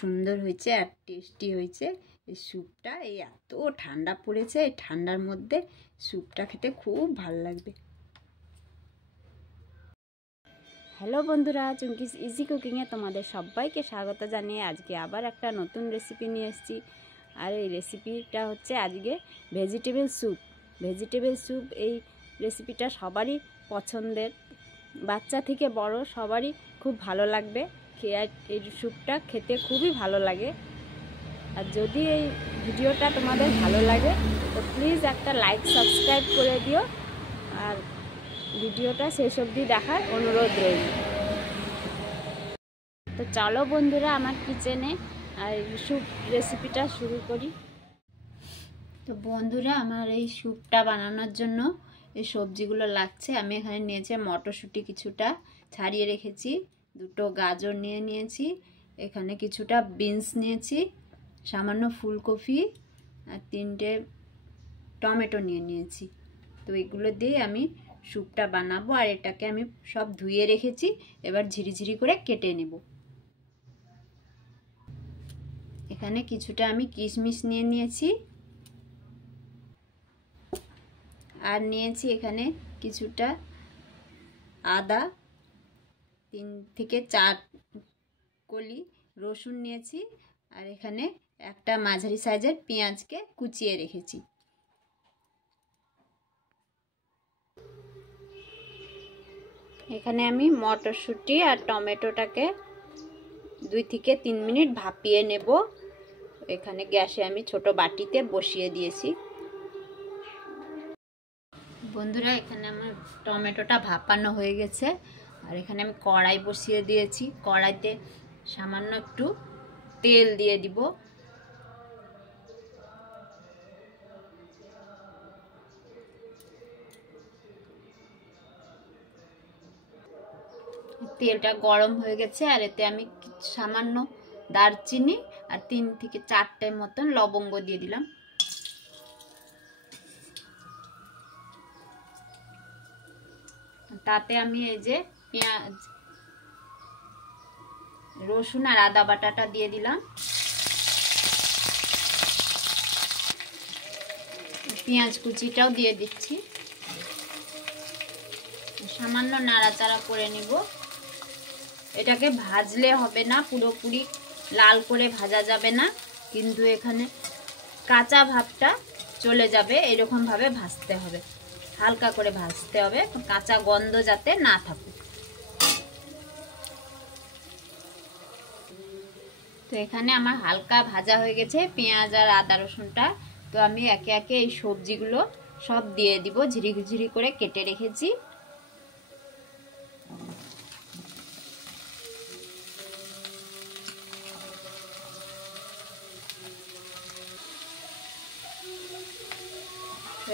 সুন্দর হয়েছে আর টেস্টি হয়েছে এই স্যুপটা। এই এত ঠান্ডা পড়েছে, এই ঠান্ডার মধ্যে স্যুপটা খেতে খুব ভালো লাগবে। হ্যালো বন্ধুরা, চুমকিস ইজি কুকিংয়ে তোমাদের সবাইকে স্বাগত জানিয়ে আজকে আবার একটা নতুন রেসিপি নিয়ে এসেছি। আর এই রেসিপিটা হচ্ছে আজকে ভেজিটেবল স্যুপ। এই রেসিপিটা সবারই পছন্দের, বাচ্চা থেকে বড় সবারই খুব ভালো লাগবে। এই স্যুপটা খেতে খুবই ভালো লাগে। আর যদি এই ভিডিওটা তোমাদের ভালো লাগে তো প্লিজ একটা লাইক সাবস্ক্রাইব করে দিও, আর ভিডিওটা শেষ অবধি দেখার অনুরোধ রইল। তো চলো বন্ধুরা আমার কিচেনে আর স্যুপ রেসিপিটা শুরু করি। তো বন্ধুরা, আমার এই স্যুপটা বানানোর জন্য এই সবজিগুলো লাগছে। আমি এখানে নিয়েছি মটরশুঁটি, কিছুটা ছাড়িয়ে রেখেছি, দুটো গাজর নিয়েছি, এখানে কিছুটা বিনস নিয়েছি, সামান্য ফুলকপি আর 3টে টমেটো নিয়েছি। তো এগুলো দিয়ে আমি স্যুপটা বানাবো। আর এটাকে আমি সব ধুয়ে রেখেছি, এবার ঝিরিঝিরি করে কেটে নেব। এখানে কিছুটা আমি কিশমিশ নিয়েছি, আর নিয়েছি এখানে কিছুটা আদা, 3 থেকে 4 কলি রসুন নিয়েছি, আর এখানে একটা মাঝারি সাইজের পেঁয়াজকে কুচিয়ে রেখেছি। এখানে আমি মটরশুঁটি আর টমেটোটাকে 2 থেকে 3 মিনিট ভাপিয়ে নেব। এখানে গ্যাসে আমি ছোট বাটিতে বসিয়ে দিয়েছি। বন্ধুরা, এখানে আমার টমেটোটা ভাপানো হয়ে গেছে, আর এখানে আমি কড়াই বসিয়ে দিয়েছি। কড়াইতে সামান্য একটু তেল দিয়ে দিব। তেলটা গরম হয়ে গেছে, আর এতে আমি সামান্য দারচিনি আর 3 থেকে 4টে মতন লবঙ্গ দিয়ে দিলাম। তাতে আমি এই যে পেঁয়াজ, রসুন আর আদা বাটাটা দিয়ে দিলাম। পেঁয়াজ কুচিটাও দিয়ে দিচ্ছি। সামান্য নাড়াচাড়া করে নিব। এটাকে ভাজলে হবে না, পুরোপুরি লাল করে ভাজা যাবে না, কিন্তু এখানে কাঁচা ভাবটা চলে যাবে, এরকম ভাবে ভাজতে হবে, হালকা করে ভাজতে হবে, কাঁচা গন্ধ যাতে না থাকে। তো এখানে আমার হালকা ভাজা হয়ে গেছে পেঁয়াজ আর আদা রসুনটা। তো আমি একে একে এই সবজিগুলো সব দিয়ে দিব, ঝিরিঝিরি করে কেটে রেখেছি।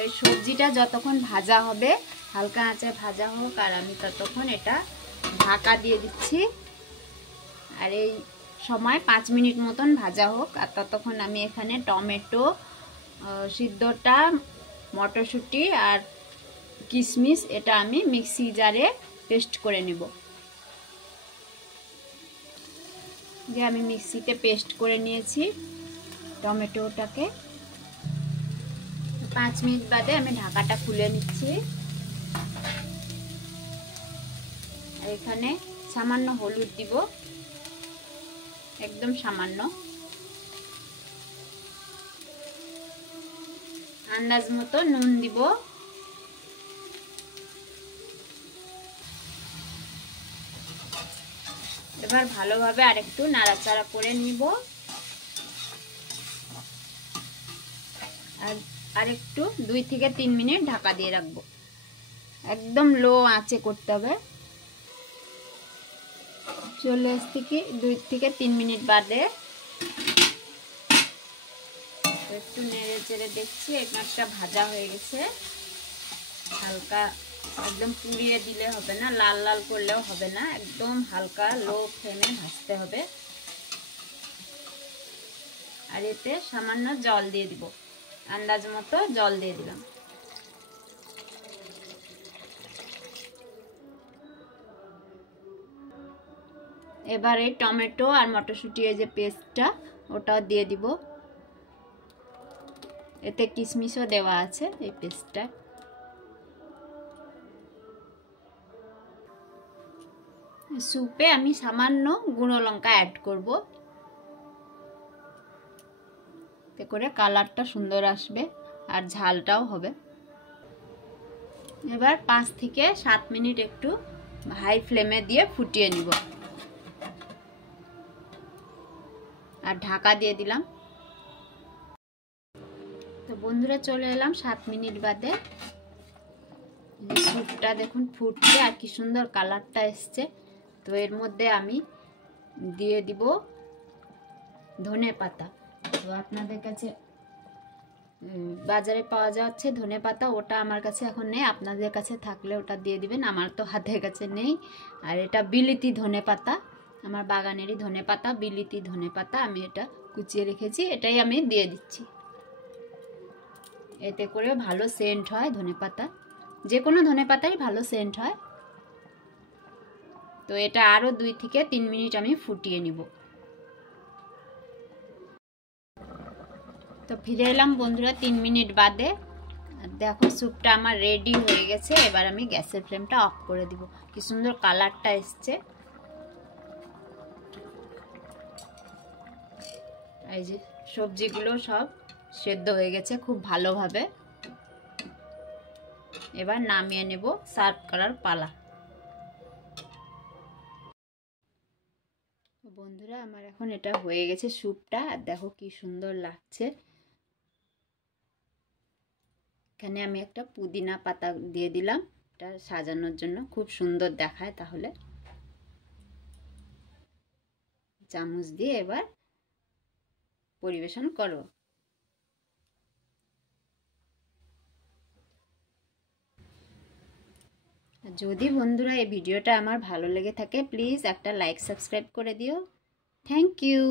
এই সবজিটা যতক্ষণ ভাজা হবে, হালকা আঁচে ভাজা হোক, আর আমি ততক্ষণ এটা ঢাকা দিয়ে দিচ্ছি। আর এই সময় 5 মিনিট মতন ভাজা হোক, আর ততক্ষণ আমি এখানে টমেটো সিদ্ধটা, মটরশুঁটি আর কিশমিশ এটা আমি মিক্সি জারে পেস্ট করে নেব। যে আমি মিক্সিতে পেস্ট করে নিয়েছি টমেটোটাকে। 5 মিনিট বাদে আমি ঢাকাটা খুলে নিচ্ছি। আর এখানে সামান্য হলুদ দিব, একদম সামান্য, আন্দাজ মতো নুন দিব। এবার ভালোভাবে আরেকটু নাড়াচাড়া করে নিব, আর আরেকটু 2 থেকে 3 মিনিট ঢাকা দিয়ে রাখবো। একদম লো আঁচে করতে হবে। চলে আসছে কি 2 থেকে 3 মিনিট বাদে একটু নেড়ে চেড়ে দেখছি একটা ভাজা হয়ে গেছে। হালকা, একদম পুড়িয়ে দিলে হবে না, লাল লাল করলেও হবে না, একদম হালকা লো ফ্লেমে ভাজতে হবে। আর এতে সামান্য জল দিয়ে দিব, আন্দাজ মতো জল দিয়ে দিলাম। এবার এই টমেটো আর মটরশুঁটি যে পেস্টটা ওটাও দিয়ে দিব। এতে কিশমিশও দেওয়া আছে এই পেস্টটা। স্যুপে আমি সামান্য গুঁড়ো লঙ্কা অ্যাড করব, এতে করে কালারটা সুন্দর আসবে আর ঝালটাও হবে। এবার 5 থেকে 7 মিনিট একটু হাই ফ্লেমে দিয়ে ফুটিয়ে নিব আর ঢাকা দিয়ে দিলাম। তো বন্ধুরা চলে এলাম 7 মিনিট বাদে। স্যুপটা দেখুন ফুটছে আর কি সুন্দর কালারটা এসছে। তো এর মধ্যে আমি দিয়ে দিব ধনে পাতা। তো আপনাদের কাছে বাজারে পাওয়া যাচ্ছে ধনে পাতা, ওটা আমার কাছে এখন নেই, আপনাদের কাছে থাকলে ওটা দিয়ে দিবেন, আমার তো হাতের কাছে নেই। আর এটা বিলিতি ধনে পাতা, আমার বাগানেরই ধনে পাতা, বিলিতি ধনে পাতা, আমি এটা কুচিয়ে রেখেছি, এটাই আমি দিয়ে দিচ্ছি। এতে করে ভালো সেন্ট হয় ধনে পাতা, যে কোনো ধনে পাতাই ভালো সেন্ট হয়। তো এটা আরও 2 থেকে 3 মিনিট আমি ফুটিয়ে নিব। তো ফিরে এলাম বন্ধুরা 3 মিনিট বাদে। দেখো স্যুপটা আমার রেডি হয়ে গেছে। এবার আমি গ্যাসের ফ্লেমটা অফ করে দিব। কি সুন্দর কালারটা এসছে। এই যে সবজিগুলো সব সেদ্ধ হয়ে গেছে খুব ভালোভাবে। এবার নামিয়ে নেব, সার্ভ করার পালা। বন্ধুরা আমার এখন এটা হয়ে গেছে স্যুপটা, আর দেখো কি সুন্দর লাগছে। এখানে আমি একটা পুদিনা পাতা দিয়ে দিলাম, এটা সাজানোর জন্য খুব সুন্দর দেখায়। তাহলে চামচ দিয়ে এবার পরিবেশন করো। যদি বন্ধুরা এই ভিডিওটা আমার ভালো লেগে থাকে প্লিজ একটা লাইক সাবস্ক্রাইব করে দিও। Thank you.